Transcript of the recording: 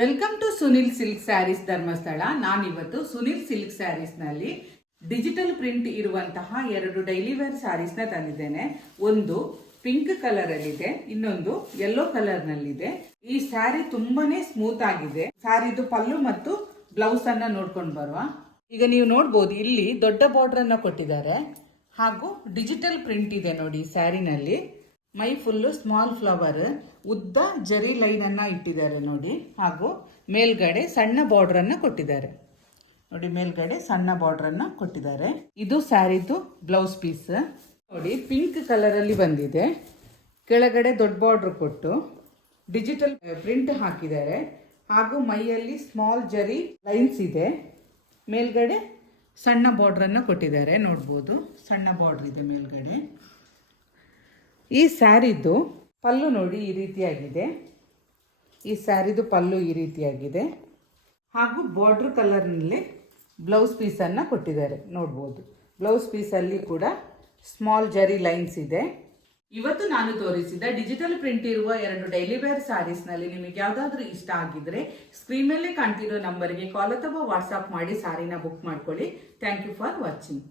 Welcome to Sunil silk sarees Dharmasthala. ನಾನಿವತ್ತು Sunil silk saris ನಲ್ಲಿ digital print ಇರುವಂತಹ 2 ಡೈಲಿ ವೇರ್ ಸ್ಯಾರೀಸ್ ನ ತಂದಿದ್ದೇನೆ. ಒಂದು ಪಿಂಕ್ ಕಲರ್ ಅಲ್ಲಿ ಇದೆ, ಇನ್ನೊಂದು ಯೆಲ್ಲೋ ಕಲರ್ ನಲ್ಲಿದೆ. ಈ ಸ್ಯಾರಿ ತುಂಬಾನೇ ಸ್ಮೂತ್ ಆಗಿದೆ. ಸ್ಯಾರಿದು ಪಲ್ಲು ಮತ್ತು ಬ್ಲೌಸ್ ಅನ್ನ ನೋಡ್ಕೊಂಡು ಬರುವ. ಈಗ ನೀವು ನೋಡ್ಬೋದು, ಇಲ್ಲಿ ದೊಡ್ಡ ಬಾರ್ಡರ್ ಅನ್ನ ಕೊಟ್ಟಿದ್ದಾರೆ ಹಾಗೂ ಡಿಜಿಟಲ್ ಪ್ರಿಂಟ್ ಇದೆ ನೋಡಿ ಸ್ಯಾರಿನಲ್ಲಿ. ಮೈ ಫುಲ್ಲು ಸ್ಮಾಲ್ ಫ್ಲವರ್, ಉದ್ದ ಜರಿ ಲೈನ್ ಅನ್ನ ಇಟ್ಟಿದ್ದಾರೆ ನೋಡಿ. ಹಾಗೂ ಮೇಲ್ಗಡೆ ಸಣ್ಣ ಬಾರ್ಡರ್ ಅನ್ನ ಕೊಟ್ಟಿದ್ದಾರೆ ನೋಡಿ. ಮೇಲ್ಗಡೆ ಸಣ್ಣ ಬಾರ್ಡರ್ ಅನ್ನ ಕೊಟ್ಟಿದ್ದಾರೆ. ಇದು ಸ್ಯಾರಿದು ಬ್ಲೌಸ್ ಪೀಸ್ ನೋಡಿ. ಪಿಂಕ್ ಕಲರ್ ಅಲ್ಲಿ ಬಂದಿದೆ. ಕೆಳಗಡೆ ದೊಡ್ಡ ಬಾರ್ಡರ್ ಕೊಟ್ಟು ಡಿಜಿಟಲ್ ಪ್ರಿಂಟ್ ಹಾಕಿದ್ದಾರೆ. ಹಾಗೂ ಮೈಯಲ್ಲಿ ಸ್ಮಾಲ್ ಜರಿ ಲೈನ್ಸ್ ಇದೆ. ಮೇಲ್ಗಡೆ ಸಣ್ಣ ಬಾರ್ಡರ್ ಅನ್ನ ಕೊಟ್ಟಿದ್ದಾರೆ, ನೋಡ್ಬೋದು. ಸಣ್ಣ ಬಾರ್ಡರ್ ಇದೆ ಮೇಲ್ಗಡೆ. ಈ ಸ್ಯಾರಿದು ಪಲ್ಲು ನೋಡಿ ಈ ರೀತಿಯಾಗಿದೆ. ಈ ಸ್ಯಾರಿದು ಪಲ್ಲು ಈ ರೀತಿಯಾಗಿದೆ. ಹಾಗೂ ಬಾರ್ಡರ್ ಕಲರ್ನಲ್ಲಿ ಬ್ಲೌಸ್ ಪೀಸನ್ನು ಕೊಟ್ಟಿದ್ದಾರೆ, ನೋಡ್ಬೋದು. ಬ್ಲೌಸ್ ಪೀಸಲ್ಲಿ ಕೂಡ ಸ್ಮಾಲ್ ಜರಿ ಲೈನ್ಸ್ ಇದೆ. ಇವತ್ತು ನಾನು ತೋರಿಸಿದ ಡಿಜಿಟಲ್ ಪ್ರಿಂಟ್ ಇರುವ 2 ಡೈಲಿ ವೇರ್ ಸ್ಯಾರೀಸ್ನಲ್ಲಿ ನಿಮಗೆ ಯಾವುದಾದ್ರೂ ಇಷ್ಟ ಆಗಿದ್ರೆ ಸ್ಕ್ರೀನ್ ಮೇಲೆ ಕಾಣ್ತಿರೋ ನಂಬರ್ಗೆ ಕಾಲ್ ಅಥವಾ ವಾಟ್ಸಾಪ್ ಮಾಡಿ ಸ್ಯಾರಿನ ಬುಕ್ ಮಾಡ್ಕೊಳ್ಳಿ. Thank you for watching.